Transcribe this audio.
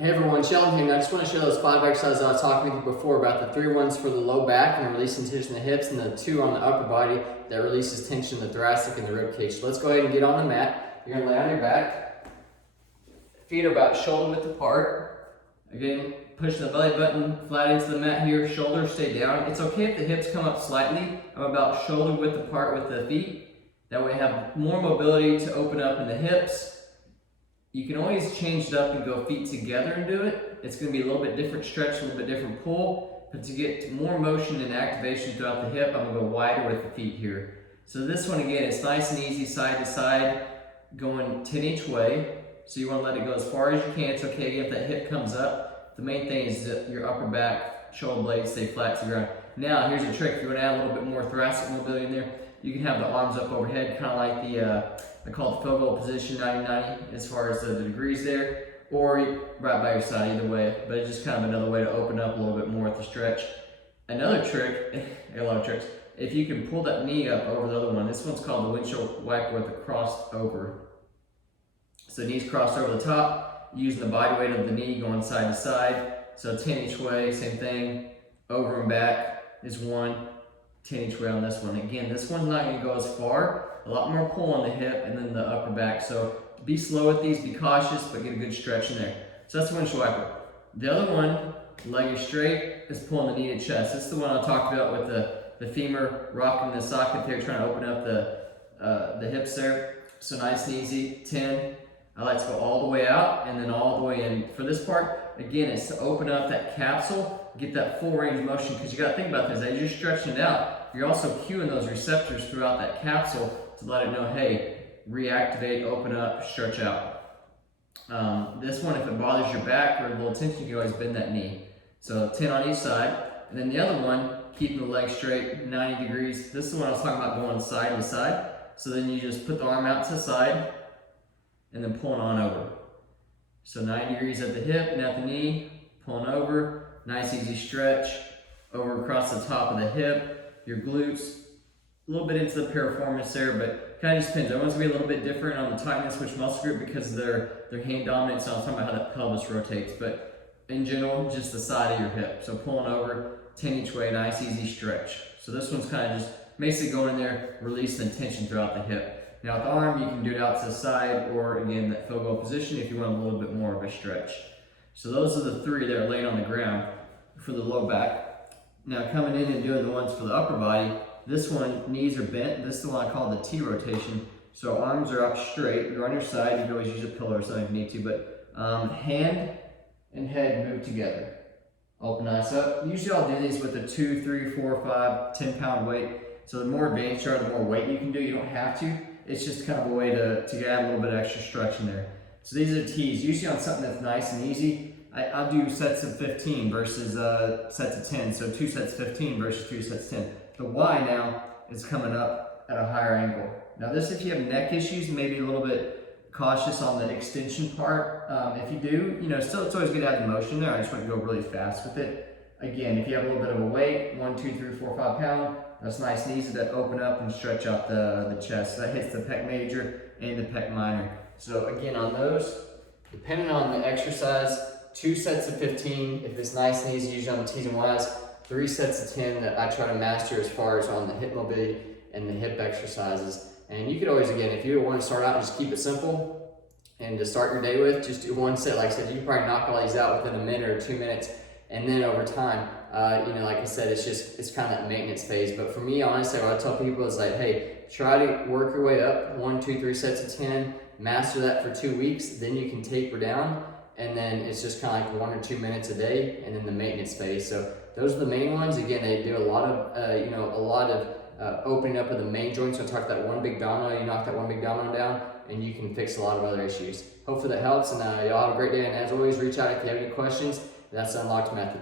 Hey everyone, Sheldon here, and I just want to show those 5 exercises I was talking with you before about the 3 ones for the low back and releasing tension in the hips, and the 2 on the upper body that releases tension in the thoracic and the rib cage. So let's go ahead and get on the mat. You're going to lay on your back. Feet are about shoulder width apart. Again, pushing the belly button flat into the mat here. Shoulders stay down. It's okay if the hips come up slightly. I'm about shoulder width apart with the feet. That way I have more mobility to open up in the hips. You can always change it up and go feet together and do it. It's going to be a little bit different stretch, a little bit different pull. But to get more motion and activation throughout the hip, I'm going to go wider with the feet here. So this one, again, it's nice and easy, side to side, going 10 each way. So you want to let it go as far as you can. It's okay if that hip comes up. The main thing is that your upper back, shoulder blades stay flat to the ground. Now, here's a trick. If you want to add a little bit more thoracic mobility in there, you can have the arms up overhead, kind of like the, I call it the fogo position, 90-90, as far as the degrees there, or right by your side, either way. But it's just kind of another way to open up a little bit more with the stretch. Another trick, a lot of tricks, if you can pull that knee up over the other one, this one's called the windshield wiper with the crossed over. So knees crossed over the top, using the body weight of the knee going side to side. So 10 each way, same thing, over and back is 1. 10 each way on this one. Again, this one's not going to go as far. A lot more pull on the hip and then the upper back. So be slow with these, be cautious, but get a good stretch in there. So that's the windshield wiper. The other one, leg is straight, is pulling the knee to chest. This is the one I talked about with the femur rocking the socket there, trying to open up the hips there. So nice and easy. 10. I like to go all the way out and then all the way in. For this part, again, it's to open up that capsule, get that full range of motion, because you got to think about this. As you're stretching it out, you're also cueing those receptors throughout that capsule to let it know, hey, reactivate, open up, stretch out. This one, if it bothers your back or a little tension, you can always bend that knee. So 10 on each side. And then the other one, keeping the leg straight, 90 degrees. This is the one I was talking about going side to side. So then you just put the arm out to the side and then pulling on over. So 90 degrees at the hip and at the knee, pulling over. Nice easy stretch over across the top of the hip, your glutes, a little bit into the piriformis there, but kind of just depends. Everyone's gonna be a little bit different on the tightness which muscle group because they're hand dominant, so I'm talking about how that pelvis rotates, but in general, just the side of your hip. So pulling over, 10 each way, nice easy stretch. So this one's kind of just basically going in there, releasing tension throughout the hip. Now with the arm, you can do it out to the side or again, that fogo position if you want a little bit more of a stretch. So those are the 3 that are laying on the ground for the low back. Now coming in and doing the ones for the upper body, this one, knees are bent. This is the one I call the T rotation. So arms are up straight. You're on your side. You can always use a pillow or something if you need to, but hand and head move together. Open eyes up. Usually I'll do these with a 2, 3, 4, 5, 10-pound weight. So the more advanced you are, the more weight you can do. You don't have to. It's just kind of a way to add a little bit of extra stretch in there. So these are T's. Usually on something that's nice and easy, I'll do sets of 15 versus sets of 10. So 2 sets 15 versus 3 sets 10. The Y now is coming up at a higher angle. Now this, if you have neck issues, maybe a little bit cautious on the extension part. If you do, still it's always good to add the motion there. I just want to go really fast with it. Again, if you have a little bit of a weight, 1, 2, 3, 4, 5 pound, that's nice and easy to open up and stretch out the chest. So that hits the pec major and the pec minor. So again, on those, depending on the exercise, 2 sets of 15, if it's nice and easy, usually on the T's and Y's, 3 sets of 10 that I try to master as far as on the hip mobility and the hip exercises. And you could always, again, if you want to start out, just keep it simple and to start your day with, just do 1 set. Like I said, you can probably knock all these out within a minute or 2 minutes. And then over time, like I said, it's kind of that maintenance phase. But for me, honestly, what I tell people is like, hey, try to work your way up 1, 2, 3 sets of 10, master that for 2 weeks, then you can taper down. And then it's just kind of like 1 or 2 minutes a day, and then the maintenance phase. So those are the main ones. Again, they do a lot of, opening up of the main joints. So I talked that one big domino, you knock that one big domino down, and you can fix a lot of other issues. Hopefully that helps, and y'all have a great day. And as always, reach out if you have any questions. That's the Unlocked Method.